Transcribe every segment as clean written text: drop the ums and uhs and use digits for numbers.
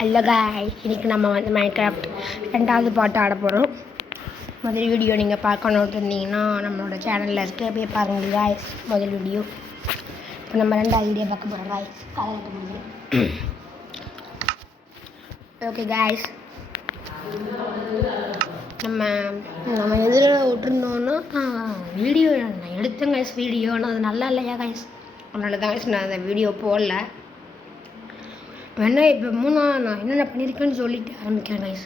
Hello guys, இன்றைக்கி நம்ம வந்து மைன்கிராஃப்ட் 2வது பாட்டு ஆட போகிறோம். முதல் வீடியோ நீங்கள் பார்க்கணுன்னு இருந்தீங்கன்னா நம்மளோட சேனலில் இருக்குது, போய் பாருங்கள் காய்ஸ். முதல் வீடியோ. இப்போ நம்ம 2வது வீடியோ பார்க்க போகிறோம் காய்ஸ். ஓகே காய்ஸ், நம்ம எதில் விட்டுருந்தோன்னா வீடியோ நான் எடுத்தேன் காய்ஸ். வீடியோ ஆனால் அது நல்லா இல்லையா காய்ஸ், அதனால தான் காய்ஸ் நான் அந்த வீடியோ போடல. வேணா இப்போ நான் என்னென்ன பண்ணியிருக்கேன்னு சொல்லிட்டு ஆரம்பிக்கிறேன் கைஸ்.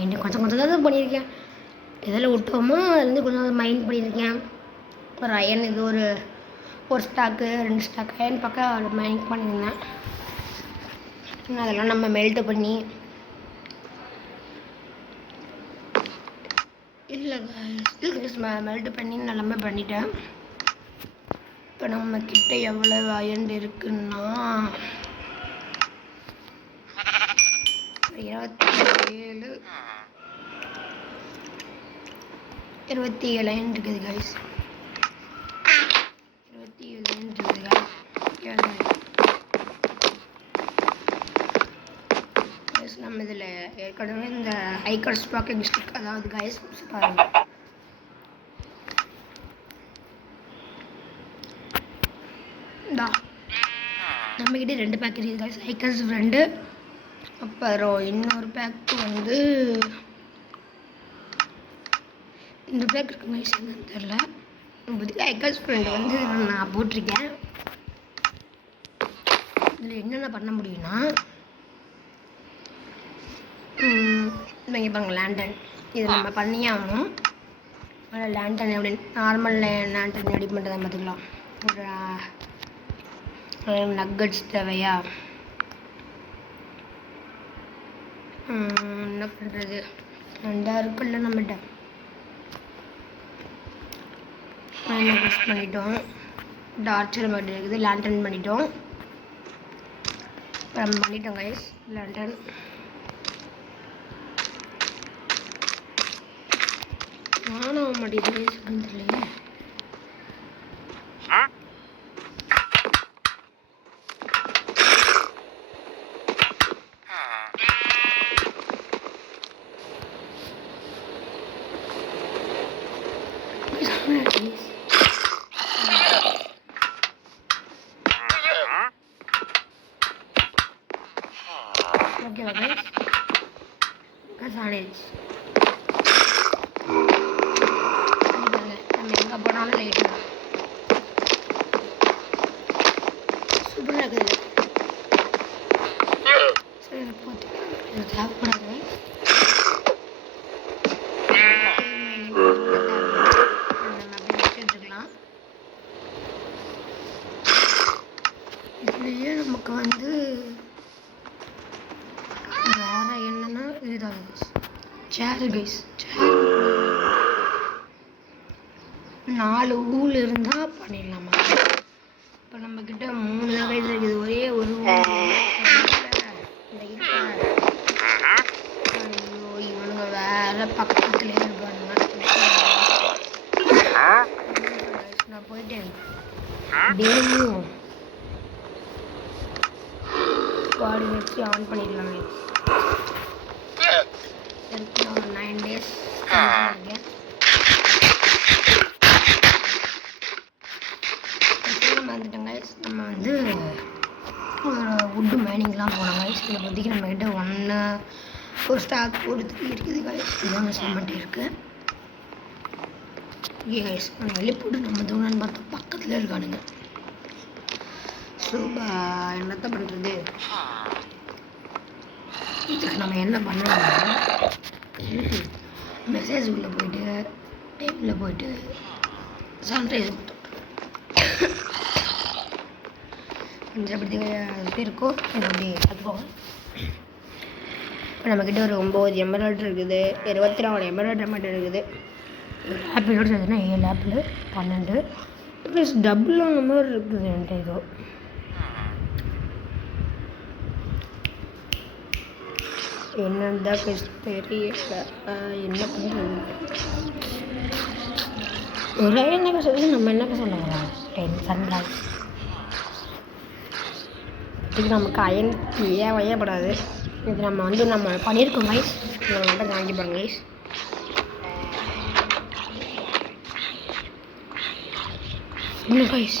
என்ன கொஞ்சம் தான் பண்ணியிருக்கேன். எதில் விட்டோமோ அதுலேருந்து கொஞ்சம் மைண்ட் பண்ணியிருக்கேன். ஒரு அயன் இது ஒரு ஸ்டாக்கு 2 ஸ்டாக் அயன் பக்கம் மைண்ட் பண்ணியிருந்தேன். அதெல்லாம் நம்ம மெல்ட்டு பண்ணி இல்லை கைஸ் மெல்ட்டு பண்ணி எல்லாமே பண்ணிட்டேன். இப்போ நம்ம கிட்ட எவ்வளோ அயன் இருக்குன்னா 27 அயன் இருக்குது கைஸ். 27 அயன் இருக்குது கைஸ். நம்ம இதில் ஏற்கனவே இந்த ஹைக்கர் ஸ்பாக் மிஸ்டேக், அதாவது கைஸ் பாருங்க, நம்மக்கிட்ட 2 பேக் இருக்குது கைஸ். ஹைக்கர்ஸ் 2, அப்புறம் இன்னொரு பேக் வந்து இந்த பேக் இருக்கு கைஸ், என்னன்னு தெரில. இப்போதைக்கு ஹைக்கர்ஸ் ஃப்ரெண்டு வந்து நான் போட்டிருக்கேன். இதில் என்னென்ன பண்ண முடியும்னா இங்கே பாருங்க, லேண்டன். இது நம்ம பண்ணியே ஆகணும். அதில் லேண்டன் எப்படி நார்மல் லேண்டன் ரெடி பண்ணுறதை பார்த்துக்கலாம். ஒரு நக்கட்ஸ் தேவையா, என்ன பண்ணுறது, 2 இருக்குல்ல நம்மகிட்ட. நக்கட்ஸ் பண்ணிட்டோம், டார்ச்சர் மட்டும் இருக்குது, லேண்டன் பண்ணிட்டோம். நம்ம பண்ணிட்டோம் கைஸ் லேண்டன். நானும் மாட்டேங்குது இல்லையே. ஓகே கைஸ், கசானிச்சு நம்ம எங்கே போனாலும் லைட்டு தான் சூப்பராக இருக்குது. சரி போட்டு இது தேவைப்படாது. இதுலேயே நமக்கு வந்து வேற என்னன்னா இதுதான் சேரு கைஸ். 4 ஊல் இருந்தால் பண்ணிடலாமா. இப்போ நம்மக்கிட்ட 3 தான் கைஸ் இருக்குது. ஒரே ஒரு இவனுங்க வேற பக்கத்துலேயே இருப்பானுங்க. நான் போயிட்டேன் டெய்லியும் கோஆர்டினேட்ஸ் ஆன் பண்ணிடலாமே. ஒரு 9 days இருக்கேன். வந்துட்டோம் கைஸ். நம்ம வந்து வுட்டு மைனிங்லாம் போனோம் கைஸ். இதை பற்றிக்கு நம்மக்கிட்ட ஒரு ஸ்டாக் ஒரு 3 இருக்குது கைஸ். இதுதான் மெஷர்மெண்ட் இருக்குது. ஓகே கைஸ், நம்ம வெளியே போட்டு நம்ம தூணான்னு பார்த்தா பக்கத்தில் இருக்கானுங்க. என்னத்த பண்ணுறது, இதுக்கு நம்ம என்ன பண்ணலாம், மெசேஜ் உள்ளே போயிட்டு டைமில் போயிட்டு சன்ரைஸ் கொஞ்சம் அப்படி இருக்கோ அப்படி பார்த்துக்கோங்க. இப்போ நம்மக்கிட்ட ஒரு 9 எமரால்டு இருக்குது, 24 எமரால்டு மட்டும் இருக்குது. ஒரு ஆப்பிளோடு சேர்த்துனா 7 ஆப்பிள் 12 ப்ளஸ் டபுள் ஆன மாதிரி இருக்குது என்கிட்ட. இதோ என்னதான் தெரியல என்ன பண்ணுறது. ஒரே என்ன சொல்லி நம்ம என்ன சொல்லுவோம், 10 சன்ரைஸ். இதுக்கு நமக்கு அயன் ஏன் வயப்படாது. இது நம்ம பண்ணியிருக்கோம் கைஸ். நம்ம மட்டும் வாங்கி பாருங்க கைஸ். இன்னும் கைஸ்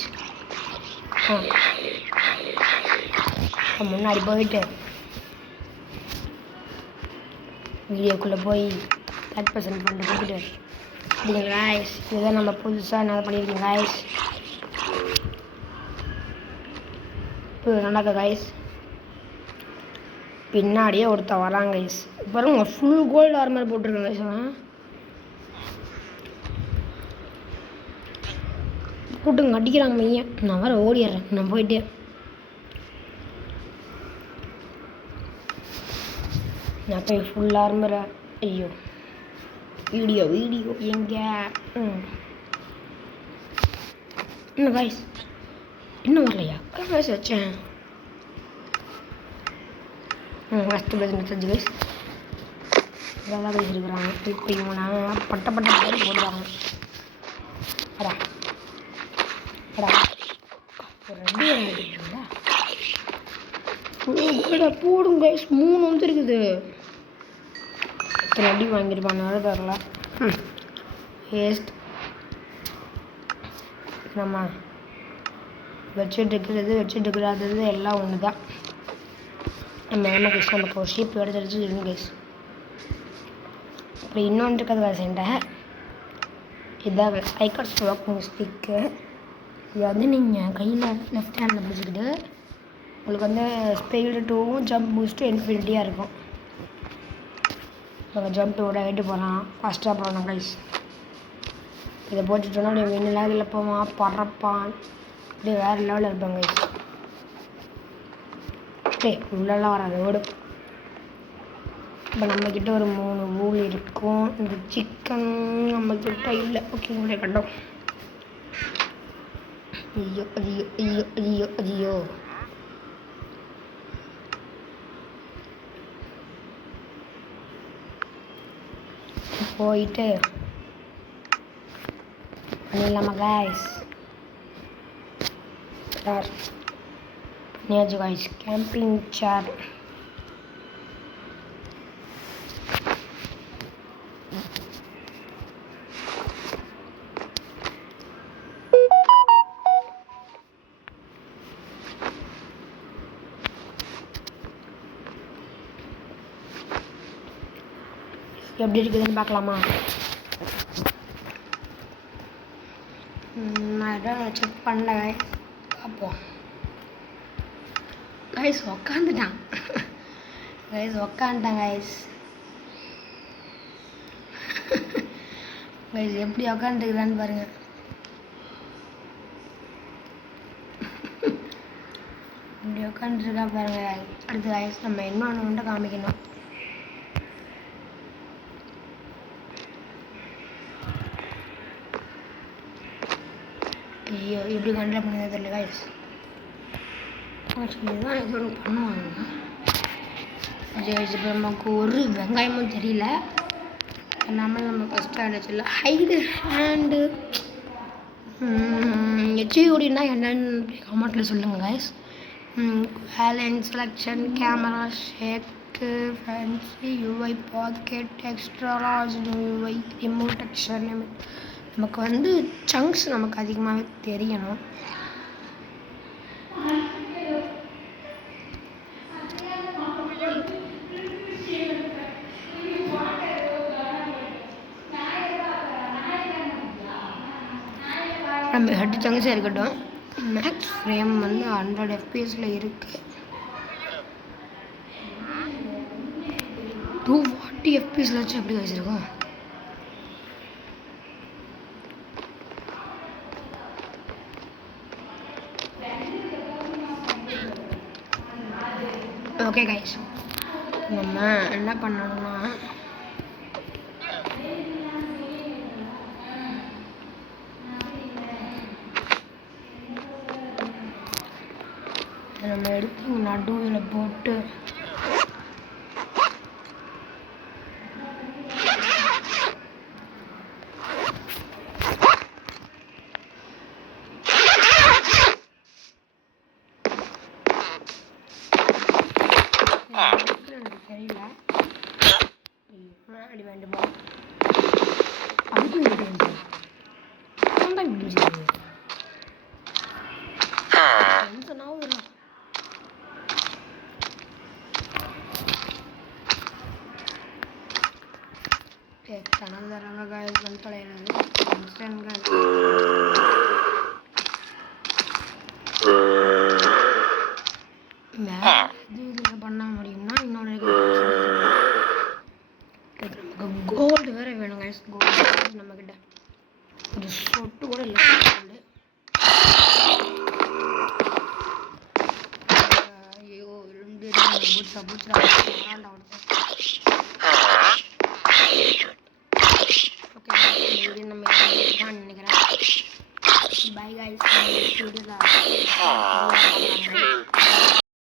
முன்னாடி போயிட்டு வீடியோக்குள்ளே போய் 30% பண்ணிட்டு கொடுத்துட்டு அப்படிங்க கைஸ். இதுதான் நம்ம புதுசாக என்ன பண்ணியிருக்கோம் கைஸ். இப்போ நடக்க கைஸ். பின்னாடியே ஒருத்தர் வராங்க கைஸ். பாருங்க ஃபுல் கோல்டு ஆர்மர் போட்டிருக்கேன் கைஸ். போட்டுங்க அடிக்கிறாங்க மையன். நான் வேறு ஓடிடுறேன். நான் போயிட்டு நான் போய் ஃபுல் ஆர்மரை ஐயோ வீடியோ எங்கே இன்னும் கைஸ் இன்னும் வரலையா கைஸ் வச்சேன். ஃபஸ்ட்டு பேசுனது கைஸ். இதெல்லாம் கைஸ் இருக்கிறாங்க. இப்போ இவங்க பட்ட பேர் போடுவாங்க. அடா போடும் கைஸ். 3 வந்து இருக்குது. எத்தனை அடி வாங்கியிருப்பாங்க தெரில. வேஸ்ட். நம்ம வச்சுட்டு இருக்கிறது எல்லாம் ஒன்று தான். நம்ம கைஸ் நமக்கு ஒரு ஷீப் எடுத்துடுச்சு இருக்கு கைஸ். அப்புறம் இன்னொன்று இருக்கிறது வேறு சென்டை இதான் ஐகார்ட்ஸ் வாக்கிங் ஸ்டிக்கு. இது வந்து நீங்கள் கையில் லெஃப்ட் ஹேண்டில் பிடிச்சிக்கிட்டு உங்களுக்கு வந்து ஸ்பீடு 2 ஜம்ப் பூஸ்ட்டு இன்ஃபினிட்டியாக இருக்கும். இப்போ ஜம்ப்போட ஹைட்டு போகலாம், ஃபாஸ்ட்டாக போகலாம் கைஸ். இதை போட்டுட்டோன்னா அப்படியே வெண்ணில் இதில் போவான், பறப்பான், அப்படியே வேறு லெவலில் இருப்பாங்க கைஸ். உள்ளெல்லாம் வராது ஓடு. இப்போ நம்மக்கிட்ட ஒரு 3 வூல் இருக்கும். இந்த சிக்கன் நம்மக்கிட்ட இல்லை. ஓகே உங்களே கண்டோம். ஐயோ போயிட்டு பண்ணிடலாமா கைஸ். பண்ணியாச்சு கைஸ். கேம்பிங் சேர் எப்படி இருக்குதுன்னு பார்க்கலாமா? நான் எதாவது செக் பண்ணல கைஸ். பார்ப்போம் கைஸ். உக்காந்துட்டான் கைஸ். கைஸ் எப்படி உக்காந்துருக்குறான்னு பாருங்க. இப்படி உக்காந்துருக்கா பாருங்க. அடுத்து கைஸ் நம்ம இன்னொன்று மட்டும் காமிக்கணும். ஐயோ எப்படி கண்ட்ரோல் பண்ணது தெரியல கைஸ். இதுதான் இது பண்ணுவாங்க. இப்போ நமக்கு ஒரு வெங்காயமும் தெரியல. எல்லாமே நம்ம ஃபஸ்ட்டு ஆகிடுச்சுல. ஹைடு ஹேண்டு ஹெச்ஓடினா என்னன்னு கமெண்ட்டில் சொல்லுங்கள் guys. Balance selection, camera, shake, fancy, UI, pocket, extra large UI, remote texture limit. நமக்கு வந்து சங்க்ஸ் நமக்கு அதிகமாகவே தெரியணும். நம்ம ஹெட் சங்க்ஸாக இருக்கட்டும். மேக்ஸ் ஃப்ரேம் வந்து 100 FPS இருக்குது. 240 FPS வச்சு எப்படி வச்சுருக்கோம். ஓகே கைஸ், நம்ம என்ன பண்ணணும்னா நம்ம எடுத்து நடுவில் போட்டு அடி வேண்டுமா அதுக்கு தான் முடிஞ்சது டென்ஷனாகவும் இல்லை கனவு தரங்க காய்ஸ் வந்து தொலைகிறது இது பண்ண முடியும்னா இன்னொரு நமக்கு கோல்டு வேறு வேணும் கைஸ் கோல்டு நம்மக்கிட்ட ஒரு சொட்டு கூட இல்லை கோல்டு ஐயோ பூச்சா பூச்சா